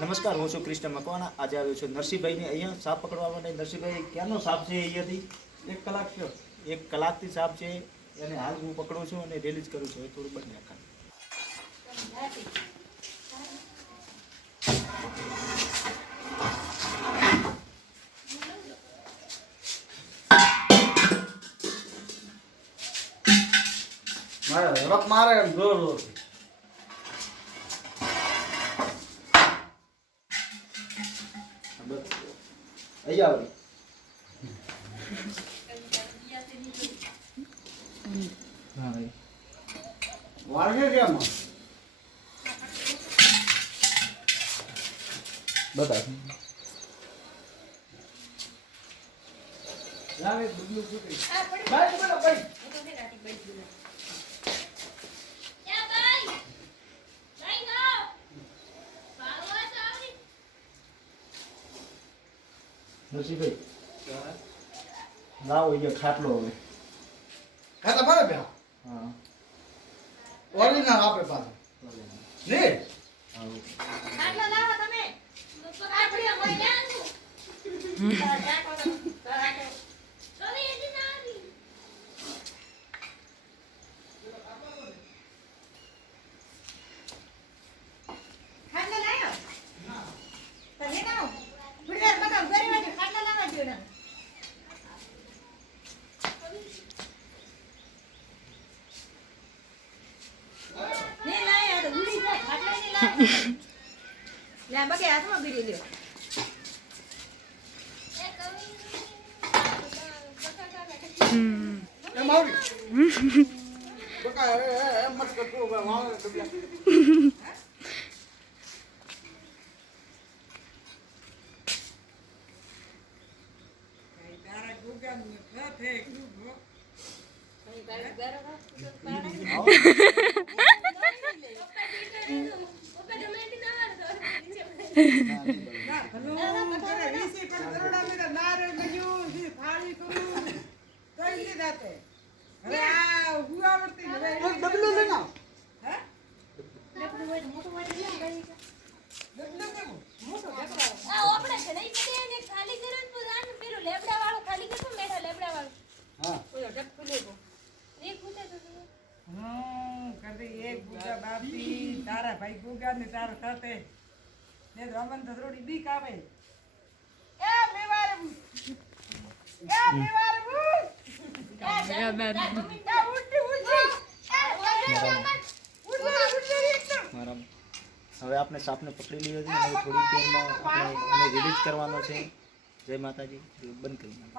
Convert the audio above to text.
નમસ્કાર, હું છું કૃષ્ણ મકવાણા. આજે આવ્યો છું નરસિંહભાઈની અહીંયા સાપ પકડવા માટે. નરસિંહભાઈ ક્યાંનો સાપ છે અહીંયાથી? 1 કલાક થયો. 1 કલાકથી સાપ છે એને હાલ હું પકડું છું અને રિલીઝ કરું છું. થોડું બંધ રાખા. મારે રપ મારે એમ જોર જોર. અહીંયા આવી હા ભાઈ વાળગે કેમ બતા જાવે ડુબલું ફૂટી. ભાઈ બોલો ભાઈ. નરસિંહભાઈ લાવો અહીંયા ખાટલો હવે. ખાતા મારે બે હા ઓરિજિનલ આપે પાછો ને આવો. બકે હાથમાં બીડી લ્યો. એમ આવી બકા એમ મત કરતો વાળે ડબલા. તારા ગુગામ ને સાથે ગુગો તારા ભાઈ ગુગા ને તારા સાથે ને રમન તો થોડી બીક આવે. એ મેવારે હવે આપણે સાપને પકડી લીધો છે. હવે થોડી દેરમાં આપણે એને રિલીઝ કરવાનો છે. જય માતાજી. બંધ કરી નાખો.